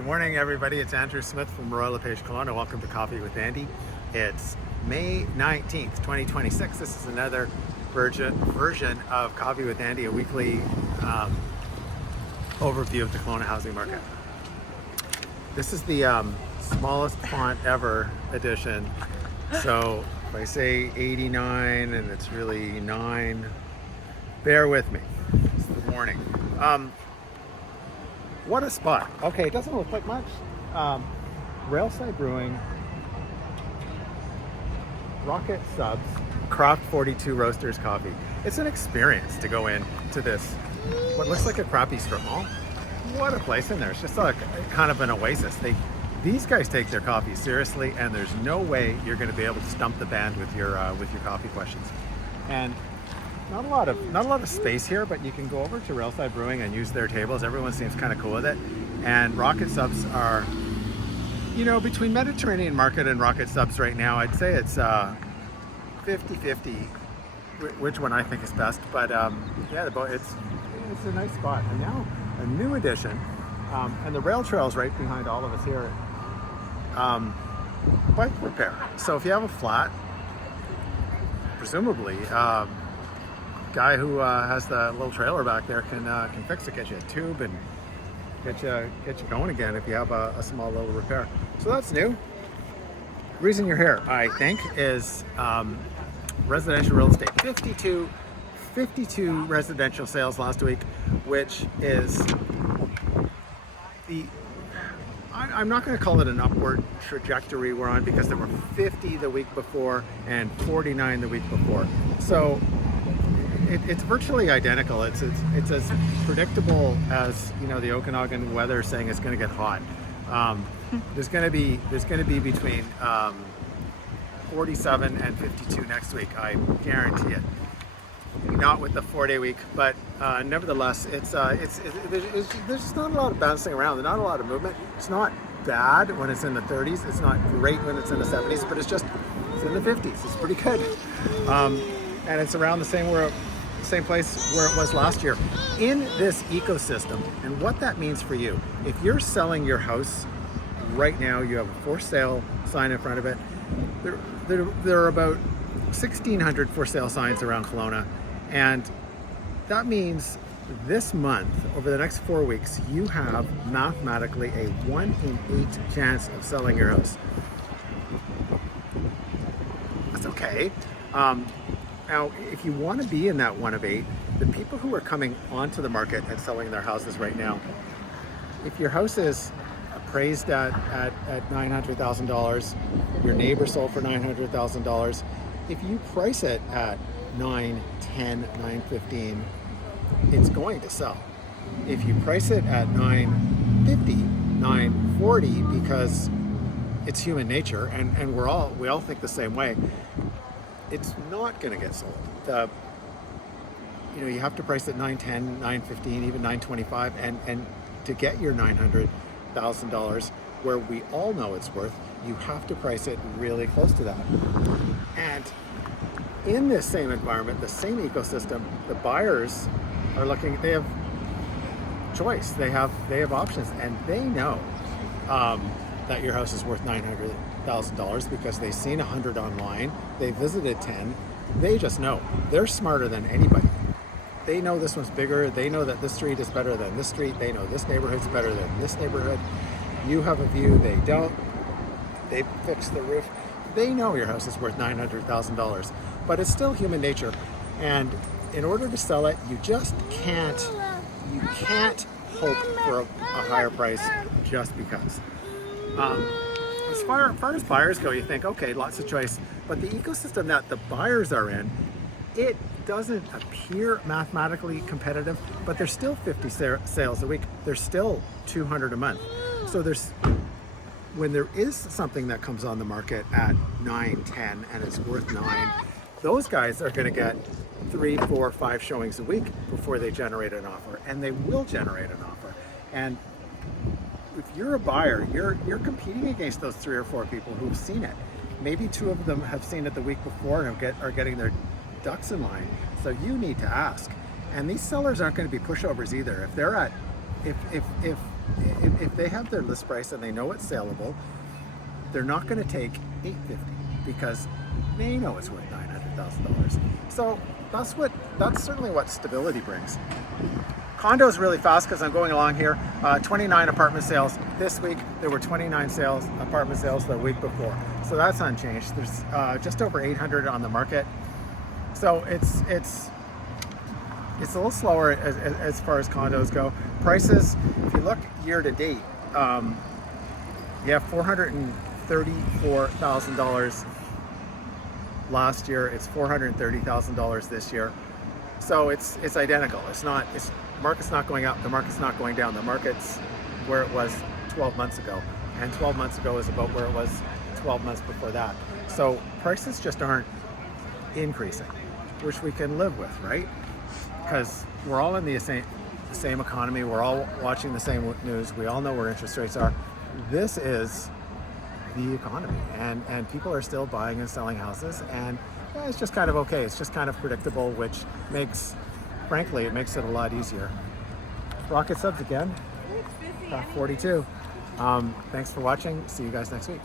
Good morning, everybody. It's Andrew Smith from Royal LePage, Kelowna. Welcome to Coffee with Andy. It's May 19th, 2026. This is another version of Coffee with Andy, a weekly overview of the Kelowna housing market. This is the smallest font ever edition. So if I say 89 and it's really 9, bear with me. It's the morning. What a spot. Okay, it doesn't look like much. Railside Brewing, Rocket Subs, Craft 42 Roasters Coffee. It's an experience to go into this, what looks like a crappy strip mall. What a place in there. It's just like kind of an oasis. These guys take their coffee seriously, and there's no way you're going to be able to stump the band with your coffee questions. And not a lot of space here, but you can go over to Railside Brewing and use their tables. Everyone seems kind of cool with it. And Rocket Subs are, between Mediterranean Market and Rocket Subs right now, I'd say it's 50-50 which one I think is best. But yeah, it's a nice spot. And now a new addition, and the rail trail's right behind all of us here. Bike repair. So if you have a flat, presumably, guy who has the little trailer back there can fix it, get you a tube and get you going again if you have a small little repair. So that's new. The reason you're here, I think, is residential real estate. 52 residential sales last week, which is I'm not going to call it an upward trajectory we're on, because there were 50 the week before and 49 the week before. So it's virtually identical. It's as predictable as the Okanagan weather saying it's going to get hot. There's going to be between 47 and 52 next week. I guarantee it. Not with the 4-day week, but nevertheless, there's just not a lot of bouncing around. There's not a lot of movement. It's not bad when it's in the 30s. It's not great when it's in the 70s, but it's in the 50s. It's pretty good, and it's around the same place where it was last year in this ecosystem. And what that means for you, if you're selling your house right now, you have a for sale sign in front of it. There are about 1,600 for sale signs around Kelowna, and that means this month, over the next 4 weeks, you have mathematically a 1 in 8 chance of selling your house. That's okay. Now, if you want to be in that 1 of 8, the people who are coming onto the market and selling their houses right now, if your house is appraised at $900,000, your neighbor sold for $900,000, if you price it at 9, 10, 915, it's going to sell. If you price it at 950, 940, because it's human nature, and we all think the same way, it's not going to get sold. You have to price it 910, 915, even 925, and to get your $900,000 where we all know it's worth, you have to price it really close to that. And in this same environment, the same ecosystem, the buyers are looking. They have choice. They have options, and they know that your house is worth $900,000 because they've seen 100 online. They visited 10. They just know. They're smarter than anybody. They know this one's bigger. They know that this street is better than this street. They know this neighborhood's better than this neighborhood. You have a view. They don't. They fixed the roof. They know your house is worth $900,000, but it's still human nature. And in order to sell it, you just can't hope for a higher price just because. As far as buyers go, you think, okay, lots of choice, but the ecosystem that the buyers are in, it doesn't appear mathematically competitive, but there's still 50 sales a week. There's still 200 a month. So when there is something that comes on the market at 9, 10, and it's worth 9, those guys are going to get 3, 4, 5 showings a week before they generate an offer, and they will generate an offer. And if you're a buyer, you're competing against those 3 or 4 people who've seen it. Maybe 2 of them have seen it the week before and are getting their ducks in line. So you need to ask. And these sellers aren't going to be pushovers either. If if they have their list price and they know it's saleable, they're not going to take $850 because they know it's worth $900,000. So that's certainly what stability brings. Condos really fast because I'm going along here. 29 apartment sales this week. There were 29 apartment sales the week before. So that's unchanged. There's just over 800 on the market. So it's a little slower as far as condos go. Prices, if you look year to date, you have $434,000 last year. It's $430,000 this year. So it's identical. Market's not going up. The market's not going down. The market's where it was 12 months ago, and 12 months ago is about where it was 12 months before that. So prices just aren't increasing, which we can live with, right? Because we're all in the same economy. We're all watching the same news. We all know where interest rates are. This is the economy, and people are still buying and selling houses, and it's just kind of okay. It's just kind of predictable, which frankly, it makes it a lot easier. Rocket subs again, 42. Thanks for watching. See you guys next week.